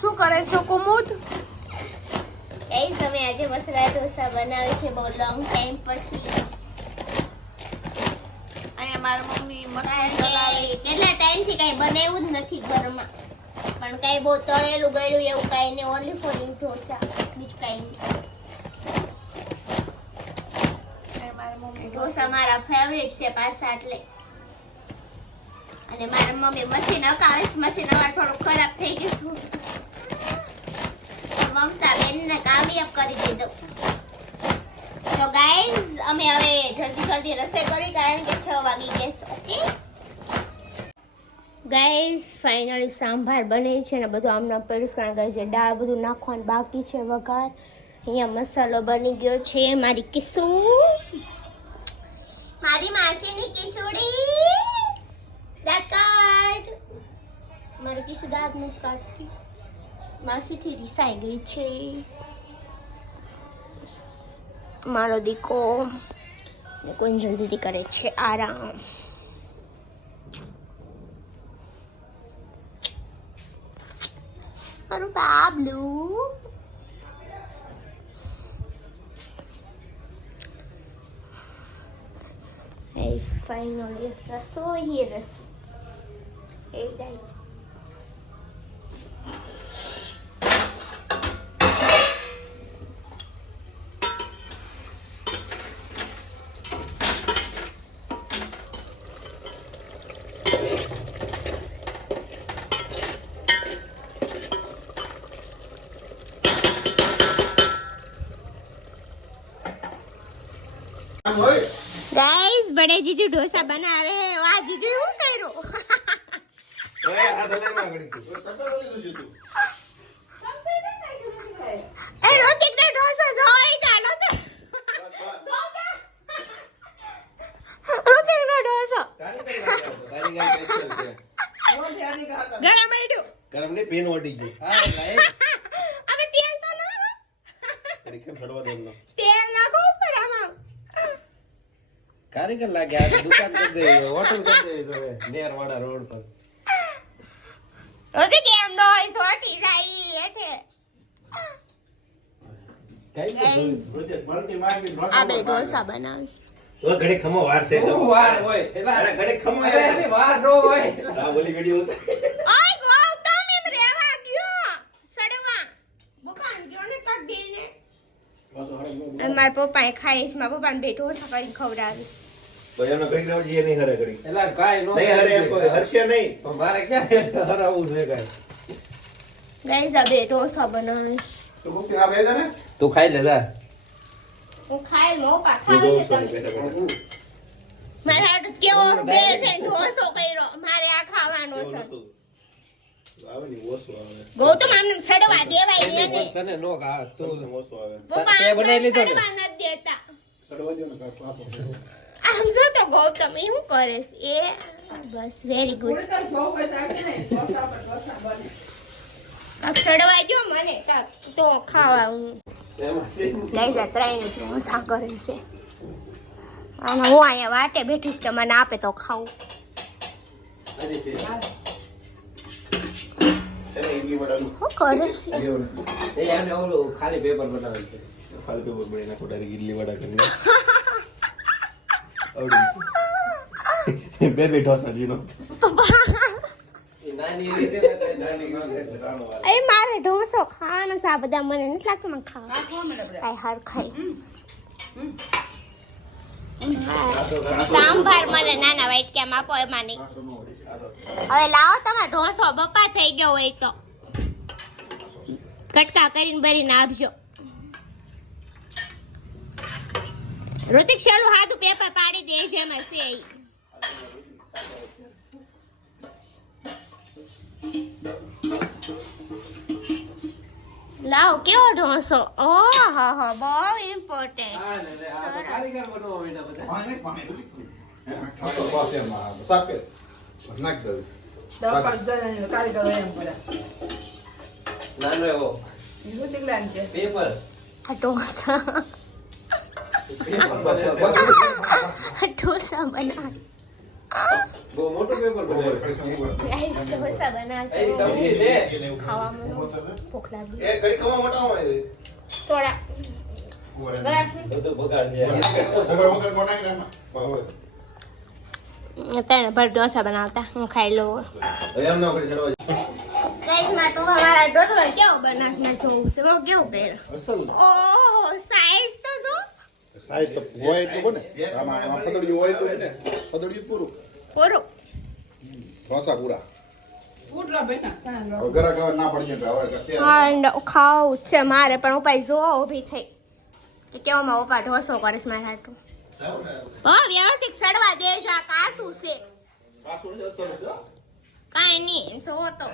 શું કરે છો કુમુદ? એ તમે આજે મસાલા ઢોસા બનાવે છે બહુ લોંગ ટાઈમ પછી. અહીંયા મારા મમ્મી મસાલા ચલાવે કેટલા ટાઈમથી કઈ બનાવ્યું જ નથી ઘરમાં. પણ કઈ બહુ તળેલું ગળ્યું એવું કઈ નહીં ઓનલી ફોર ઢોસા બીજું કઈ નહીં. મારા ઢોસા મારા ફેવરેટ છે પાછા એટલે. અને મારા મમ્મી મશીન અકાવે મશીન અમારે થોડું ખરાબ થઈ ગયું તો મમતા બેનને કામયાબ કરી દીધું તો ગાઈઝ અમે હવે જલ્દી રસોઈ કરી કારણ કે છ વાગી gas okay? Guys finally sambar બને છે ને બધું આમના પડ્યું કારણ કે જે દાળ બધું નાખવાનું બાકી છે વઘાર. અહીંયા મસાલો બની ગયો છે મારી કિસુ મારી માસીની કિસુડી. દાંત કાઢ મારી કિસુ દાંત નથી કાઢતી. માસીથી રિસાઈ ગઈ છે. મારો દીકો. ને કોઈ જલ્દીથી કરે છે આરામ મારું બાબલું Guys, finally, રસોઈ રસોઈ એ guys. Guys, ગાઈસ બડે જીજુ ઢોસા બનાવે વાહ જીજુ હું કર્યું ઢોસા ઢોસો. ગરમ ને પેન ઓટી ગયું હા ગાઈસ તેલ તો ના કેમ સડવા દેમ કારીગર લાગે આ દુકાન કરી દે હોટલ કરી દે તો નેર વાળા રોડ પર. રોતિક કેમ નો હોય સોટી જાય એટલે કઈ આ બે ઢોસા બનાવીશ. ઘડી ખમો વાર છે વાર હોય? અરે ઘડે ખમો વાર નો હોય. આ બોલી ઘડી અને મારા પપ્પાએ ખાઈશ. મારા પપ્પાને બે ઢોસા કરીને ખવડાવી બધાનો કરી દેવો જોઈએ નહીં હરે કરી એટલે કાંઈ નો નહીં હરે કોઈ હરશે નહીં. પણ મારે ક્યાં હરાવું છે કાંઈ ગાઈસ આ બે ઢોસા બનાવીશ. તું ખાઈ લે જા. હું ખાઈ લો પા ખાવા દે તમે મારે કેવો બે છે ઢોસો કર્યો. મારે આ ખાવાનો છે. ગૌતમ આમને સડવા દેવાય એને તને નો તું ઓછું આવે. તે બનાવી લીધો ને? સડવા સડવા ને પાછો. આમ જો તો ગૌતમ એ શું કરે છે એ બસ વેરી ગુડ કાક સડવા દો મને કાક તો ખાવા હું. એમાં છે ગાઈસ આ ત્રણ ઢોસા કરે છે. અને હું અહીંયા વાટે બેઠીશ તો મને આપે તો ખાવું. હજી છે છે ને ઈડલી વડાનું શું કરે છે? એ આને ઓલું ખાલી પેપર બનાવે છે. ખાલી પેપર બની નાખો ડાયરેક્ટ ઈડલી વડા કરીને આવડી બે બે ઢોસા જીનો. એ મારે ઢોસો ખાવાનો છે આ બધા મને નથી લાગતું મને ખાવા. કાંઈ હાર ખાઈ સાંભાર મને નાના વાટક્યામાં આપો એમાં નહીં. હવે લાવો તમે ઢોસો બપા થઈ ગયો હોય તો. કટકા કરીને ભરીને આપજો. ઋતિક શેલું હાથું પેપર પાડી દે છે એમાં છે ઈ. લાવ કેવો ઢોસો ઓહ હો બહુ ઇમ્પોર્ટન્ટ હા ને ને આ તો કારીગર બનવા માંડ્યા બધા નાનો એવો પેપર આ ઢોસા પેપર બને આ ઢોસા બનાવ. બહુ મોટું પેપર ઢોસા બનાવશે. ખાવામાં ભૂખ લાગી એ ઘડી ખવા મોટા હોય થોડા. બસ બધું બગાડ છે. તેને પર ઢોસા બનાવતા. હું ખાઈ લઉં. એમ ન કરી ચડવા ગાઈસમાં તો મારા ઢોસા કેવો બહુ કેવું કર્યું અસલ ઓહો સાઈઝ તો જો સાઈઝ તો હોય એટલું બને આમાં આમાં પતળિયું હોય એટલું બને પતળિયું પૂરું. પૂરું. ઢોસા પૂરા હવે ઘરા ઘર ના પડી જાય હવે કશે ખાંડ ખાવું છે મારે પણ ઉપાય જોવા ઊભી થઈ. કે કેવો માં ઉપા ઢોસો કરીશ મારા હાટું હો વ્યવસ્થિત સડવા દેજો આ કાસું છે. કાંઈ નહીં જો તો.